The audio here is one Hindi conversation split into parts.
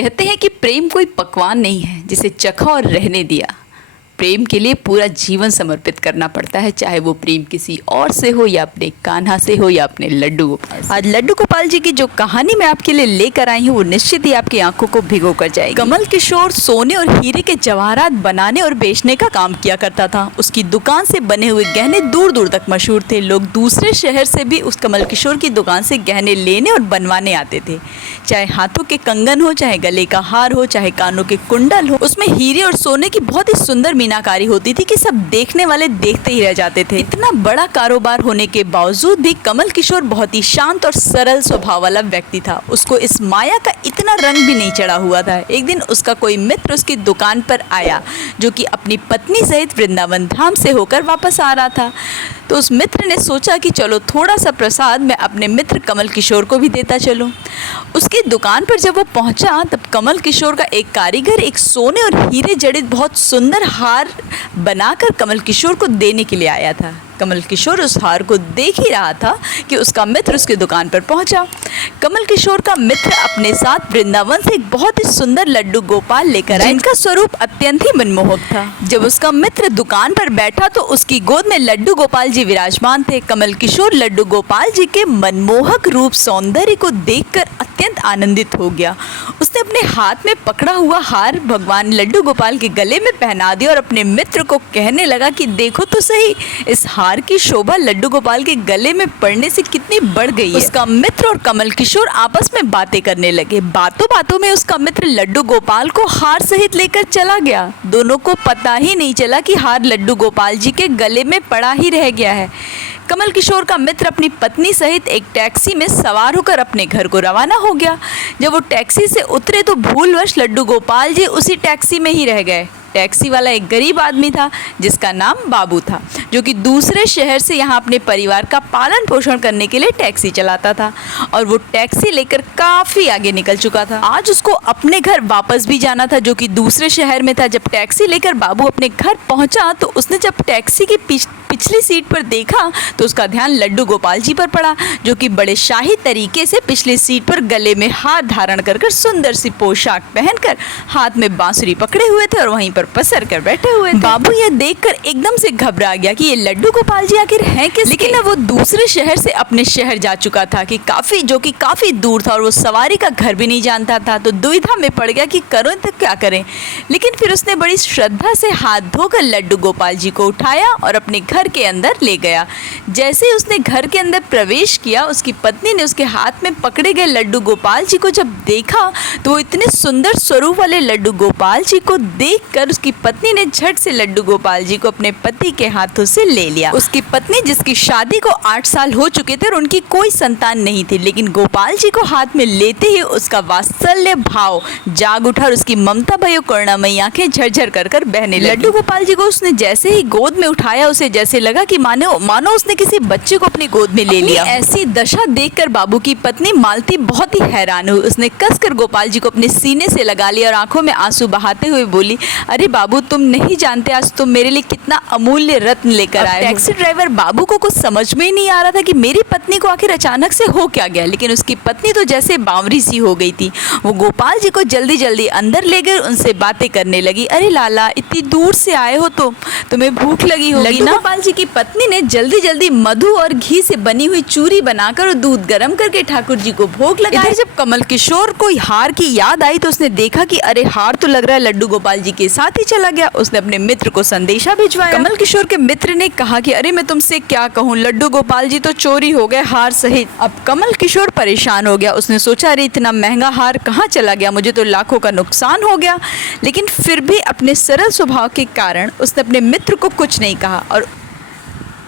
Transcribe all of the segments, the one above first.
कहते हैं कि प्रेम कोई पकवान नहीं है जिसे चखा और रहने दिया। प्रेम के लिए पूरा जीवन समर्पित करना पड़ता है, चाहे वो प्रेम किसी और से हो या अपने कान्हा से हो या अपने लड्डू गोपाल से। आज लड्डू गोपाल जी की जो कहानी मैं आपके लिए लेकर आई हूँ वो निश्चित ही आपकी आंखों को भिगो कर जाएगी। कमल किशोर सोने और हीरे के जवाहरात बनाने और बेचने का काम किया करता था। उसकी दुकान से बने हुए गहने दूर दूर तक मशहूर थे। लोग दूसरे शहर से भी उस कमल किशोर की दुकान से गहने लेने और बनवाने आते थे। चाहे हाथों के कंगन हो, चाहे गले का हार हो, चाहे कानों के कुंडल हो, उसमें हीरे और सोने की बहुत ही सुंदर मीनाकारी होती थी कि सब देखने वाले देखते ही रह जाते थे। इतना बड़ा कारोबार होने के बावजूद भी कमल किशोर बहुत ही शांत और सरल स्वभाव वाला व्यक्ति था। उसको इस माया का इतना रंग भी नहीं चढ़ा हुआ था। एक दिन उसका कोई मित्र उसकी दुकान पर आया जो कि अपनी पत्नी सहित वृंदावन धाम से होकर वापस आ रहा था। तो उस मित्र ने सोचा कि चलो थोड़ा सा प्रसाद मैं अपने मित्र कमल किशोर को भी देता चलूं। उसकी दुकान पर जब वो पहुंचा तब कमल किशोर का एक कारीगर एक सोने और हीरे जड़ित बहुत सुंदर हार बनाकर कमल किशोर को देने के लिए आया था। कमल किशोर उस हार को देख ही रहा था कि उसका मित्र उसकी दुकान पर पहुंचा। कमल किशोर का मित्र अपने साथ वृंदावन से एक बहुत ही सुंदर लड्डू गोपाल लेकर आया, जिनका स्वरूप अत्यंत ही मनमोहक था। जब उसका मित्र दुकान पर बैठा तो उसकी गोद में लड्डू गोपाल जी विराजमान थे। कमल किशोर लड्डू गोपाल जी के मनमोहक रूप सौंदर्य को देखकर अत्यंत आनंदित हो गया। उसने अपने हाथ में पकड़ा हुआ हार भगवान लड्डू गोपाल के गले में पहना दिया और अपने मित्र को कहने लगा कि देखो तो सही, इस हार की शोभा लड्डू गोपाल के गले में पड़ने से कितनी बढ़ गई है। उसका मित्र और कमल किशोर आपस में बातें करने लगे। बातों बातों में उसका मित्र लड्डू गोपाल को हार सहित लेकर चला गया। दोनों को पता ही नहीं चला कि हार लड्डू गोपाल जी के गले में पड़ा ही रह गया है। कमल किशोर का मित्र अपनी पत्नी सहित एक टैक्सी में सवार होकर अपने घर को रवाना हो गया। जब वो टैक्सी से उतरे तो भूलवश लड्डू गोपाल जी उसी टैक्सी में ही रह गए। टैक्सी वाला एक गरीब आदमी था जिसका नाम बाबू था, जो कि दूसरे शहर से यहाँ अपने परिवार का पालन पोषण करने के लिए टैक्सी चलाता था और वो टैक्सी लेकर काफ़ी आगे निकल चुका था। आज उसको अपने घर वापस भी जाना था, जो कि दूसरे शहर में था। जब टैक्सी लेकर बाबू अपने घर पहुँचा तो उसने जब टैक्सी की पिछली सीट पर देखा तो उसका ध्यान लड्डू गोपाल जी पर पड़ा, जो कि बड़े शाही तरीके से पिछली सीट पर गले में हार धारण कर सुंदर सी पोशाक पहनकर हाथ में बांसुरी पकड़े हुए थे और वहीं पर पसर कर बैठे हुए थे। बाबू यह देखकर एकदम से घबरा गया कि ये लड्डू गोपाल जी आखिर हैं किसके। लेकिन अब वो दूसरे शहर से अपने शहर जा चुका था कि काफी दूर था और वो सवारी का घर भी नहीं जानता था। तो दुविधा में पड़ गया कि करो तो क्या करें। लेकिन फिर उसने बड़ी श्रद्धा से हाथ धोकर लड्डू गोपाल जी को उठाया और अपने घर के अंदर ले गया। जैसे ही उसने घर के अंदर प्रवेश किया, उसकी पत्नी ने उसके हाथ में पकड़े गए लड्डू गोपाल जी को जब देखा तो वो इतने सुंदर स्वरूप वाले लड्डू गोपाल जी को देखकर उसकी पत्नी ने झट से लड्डू गोपाल जी को अपने पति के हाथों से ले लिया। उसकी पत्नी, जिसकी शादी को 8 साल हो चुके थे और उनकी कोई संतान नहीं थी, लेकिन गोपाल जी को हाथ में लेते ही उसका वात्सल्य भाव जाग उठा और उसकी ममता भयो करुणामयी आंखें झरझर कर बहने लगी। लड्डू गोपाल जी को उसने जैसे ही गोद में उठाया, उसे जैसे लगा कि मानो उसने किसी बच्चे को अपनी गोद में ले लिया। ऐसी दशा देखकर बाबू की पत्नी मालती बहुत ही हैरान हुई। उसने कसकर गोपाल जी को अपने सीने से लगा लिया और आंखों में आंसू बहाते हुए बोली, अरे बाबू, तुम नहीं जानते आज तुम मेरे लिए कितना अमूल्य रत्न लेकर आए। टैक्सी ड्राइवर बाबू को कुछ समझ में ही नहीं आ रहा था कि मेरी पत्नी को आखिर अचानक से हो क्या गया। लेकिन उसकी पत्नी तो जैसे बावरी सी हो गई थी। वो गोपाल जी को जल्दी जल्दी अंदर ले गए, उनसे बातें करने लगी। अरे लाला, इतनी दूर से आए हो तो तुम्हें भूख लगी होगी ना। गोपाल जी की पत्नी ने जल्दी जल्दी मधु और घी से बनी हुई चूरी बनाकर और दूध गर्म करके ठाकुर जी को भोग लगाया। जब कमल किशोर को हार की याद आई तो उसने देखा कि अरे हार तो लग रहा है लड्डू गोपाल जी के साथ ही चला गया। उसने अपने मित्र को संदेशा भिजवाया। कमल किशोर के मित्र ने कहा कि अरे मैं तुमसे क्या कहूँ, लड्डू गोपाल जी तो चोरी हो गए हार सहित। अब कमल किशोर परेशान हो गया। उसने सोचा अरे इतना महंगा हार कहाँ चला गया, मुझे तो लाखों का नुकसान हो गया। लेकिन फिर भी अपने सरल स्वभाव के कारण उसने अपने मित्र को कुछ नहीं कहा। और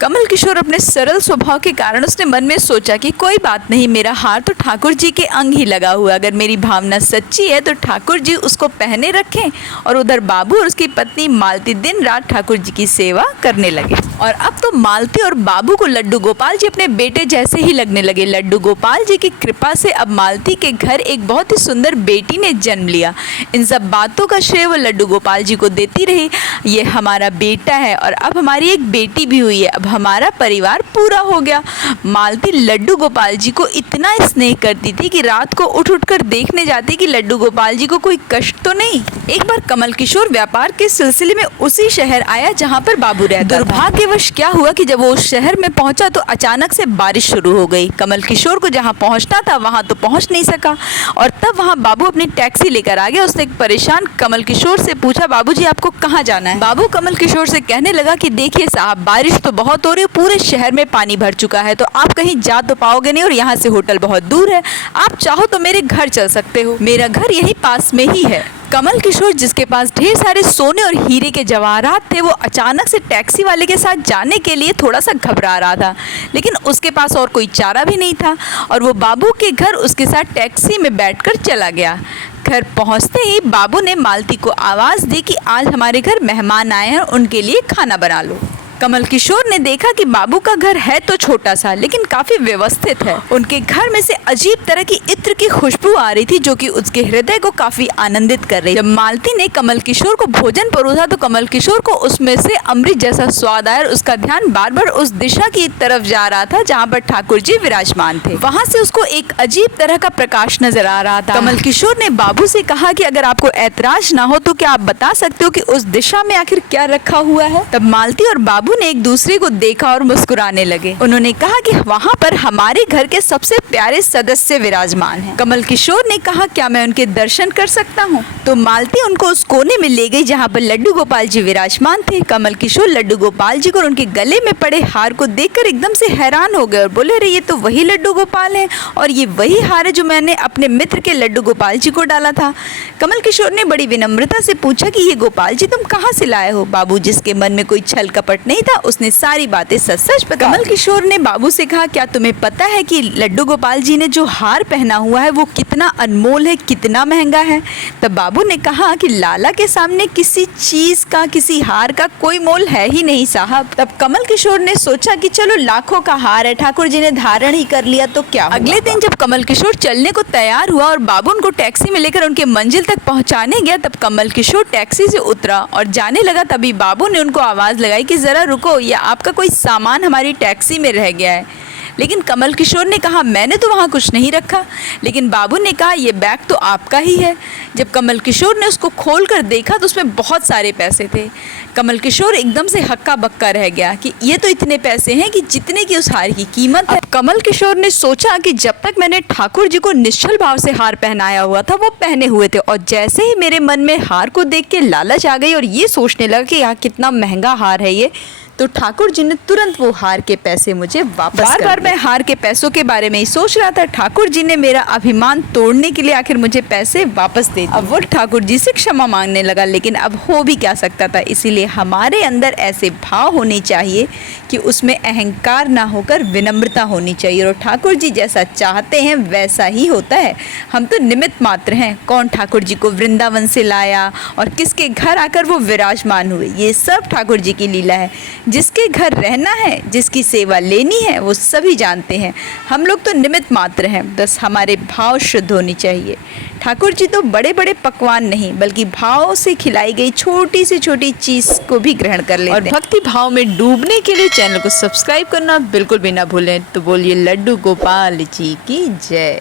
कमल किशोर अपने सरल स्वभाव के कारण उसने मन में सोचा कि कोई बात नहीं, मेरा हार तो ठाकुर जी के अंग ही लगा हुआ, अगर मेरी भावना सच्ची है तो ठाकुर जी उसको पहने रखें। और उधर बाबू और उसकी पत्नी मालती दिन रात ठाकुर जी की सेवा करने लगे। और अब तो मालती और बाबू को लड्डू गोपाल जी अपने बेटे जैसे ही लगने लगे। लड्डू गोपाल जी की कृपा से अब मालती के घर एक बहुत ही सुंदर बेटी ने जन्म लिया। इन सब बातों का श्रेय वो लड्डू गोपाल जी को देती रही। ये हमारा बेटा है और अब हमारी एक बेटी भी हुई है, अब हमारा परिवार पूरा हो गया। मालती लड्डू गोपाल जी को इतना स्नेह करती थी कि रात को उठ उठ कर देखने जाती कि लड्डू गोपाल जी को कोई कष्ट तो नहीं। एक बार कमल किशोर व्यापार के सिलसिले में उसी शहर आया जहाँ पर बाबू रहता था। दुर्भाग्यवश क्या हुआ कि जब वो उस शहर में पहुंचा तो अचानक से बारिश शुरू हो गई। कमल किशोर को जहाँ पहुंचना था वहाँ तो पहुंच नहीं सका और तब वहाँ बाबू अपनी टैक्सी लेकर आ गया। उसने परेशान कमल किशोर से पूछा, बाबूजी आपको कहाँ जाना है? बाबू कमल किशोर से कहने लगा कि देखिए साहब, बारिश तो बहुत हो रही है, पूरे शहर में पानी भर चुका है, तो आप कहीं जा तो पाओगे नहीं और यहाँ से होटल बहुत दूर है। आप चाहो तो मेरे घर चल सकते हो, मेरा घर यहीं पास में ही है। कमल किशोर जिसके पास ढेर सारे सोने और हीरे के जवाहरात थे, वो अचानक से टैक्सी वाले के साथ जाने के लिए थोड़ा सा घबरा रहा था, लेकिन उसके पास और कोई चारा भी नहीं था और वो बाबू के घर उसके साथ टैक्सी में बैठकर चला गया। घर पहुंचते ही बाबू ने मालती को आवाज़ दी कि आज हमारे घर मेहमान आए हैं, उनके लिए खाना बना लो। कमल किशोर ने देखा कि बाबू का घर है तो छोटा सा लेकिन काफी व्यवस्थित है। उनके घर में से अजीब तरह की इत्र की खुशबू आ रही थी जो कि उसके हृदय को काफी आनंदित कर रही। जब मालती ने कमल किशोर को भोजन परोसा तो कमल किशोर को उसमें से अमृत जैसा स्वाद आया और उसका ध्यान बार बार उस दिशा की तरफ जा रहा था जहाँ पर ठाकुर जी विराजमान थे। वहाँ से उसको एक अजीब तरह का प्रकाश नजर आ रहा था। कमल किशोर ने बाबू से कहा कि अगर आपको ऐतराज ना हो तो क्या आप बता सकते हो कि उस दिशा में आखिर क्या रखा हुआ है? तब मालती और बाबू ने एक दूसरे को देखा और मुस्कुराने लगे। उन्होंने कहा कि वहाँ पर हमारे घर के सबसे प्यारे सदस्य विराजमान हैं। कमल किशोर ने कहा, क्या मैं उनके दर्शन कर सकता हूँ? तो मालती उनको उस कोने में ले गई जहाँ पर लड्डू गोपाल जी विराजमान थे। कमल किशोर लड्डू गोपाल जी को और उनके गले में पड़े हार को देखकर एकदम से हैरान हो गए और बोले, अरे ये तो वही लड्डू गोपाल है और ये वही हार है जो मैंने अपने मित्र के लड्डू गोपाल जी को डाला था। कमल किशोर ने बड़ी विनम्रता से पूछा कि ये गोपाल जी तुम कहाँ से लाए हो? बाबू जिसके मन में कोई छल कपट नहीं था उसने सारी बातें सच सच बता। कमल किशोर ने बाबू से कहा, क्या तुम्हें पता है कि लड्डू गोपाल जी ने जो हार पहना हुआ है वो कितना अनमोल है, कितना महंगा है? तब बाबू ने कहा कि लाला के सामने किसी चीज का, किसी हार का कोई मोल है ही नहीं साहब। तब कमल किशोर ने सोचा कि चलो लाखों का हार है, ठाकुर जी ने धारण ही कर लिया तो क्या। अगले दिन जब कमल किशोर चलने को तैयार हुआ और बाबू उनको टैक्सी में लेकर उनके मंजिल तक पहुंचाने गया, तब कमल किशोर टैक्सी से उतरा और जाने लगा। तभी बाबू ने उनको आवाज लगाई कि जरा रुको, या आपका कोई सामान हमारी टैक्सी में रह गया है। लेकिन कमल किशोर ने कहा, मैंने तो वहाँ कुछ नहीं रखा। लेकिन बाबू ने कहा, ये बैग तो आपका ही है। जब कमल किशोर ने उसको खोल कर देखा तो उसमें बहुत सारे पैसे थे। कमल किशोर एकदम से हक्का बक्का रह गया कि ये तो इतने पैसे हैं कि जितने की उस हार की कीमत है। कमल किशोर ने सोचा कि जब तक मैंने ठाकुर जी को निश्चल भाव से हार पहनाया हुआ था वो पहने हुए थे, और जैसे ही मेरे मन में हार को देख के लालच आ गई और ये सोचने लगा कि यहाँ कितना महंगा हार है ये, तो ठाकुर जी ने तुरंत वो हार के पैसे मुझे वापस कर दिए। मैं हार के पैसों के बारे में ही सोच रहा था, ठाकुर जी ने मेरा अभिमान तोड़ने के लिए आखिर मुझे पैसे वापस दे दिए। अब वो ठाकुर जी से क्षमा मांगने लगा, लेकिन अब हो भी क्या सकता था। इसीलिए हमारे अंदर ऐसे भाव होने चाहिए कि उसमें अहंकार ना होकर विनम्रता होनी चाहिए, और ठाकुर जी जैसा चाहते हैं वैसा ही होता है। हम तो निमित्त मात्र हैं। कौन ठाकुर जी को वृंदावन से लाया और किसके घर आकर वो विराजमान हुए, ये सब ठाकुर जी की लीला है। जिसके घर रहना है, जिसकी सेवा लेनी है, वो सभी जानते हैं। हम लोग तो निमित्त मात्र हैं। बस हमारे भाव शुद्ध होनी चाहिए। ठाकुर जी तो बड़े बड़े पकवान नहीं बल्कि भाव से खिलाई गई छोटी से छोटी चीज को भी ग्रहण कर लेते हैं। और भक्ति भाव में डूबने के लिए चैनल को सब्सक्राइब करना बिल्कुल भी ना भूलें। तो बोलिए लड्डू गोपाल जी की जय।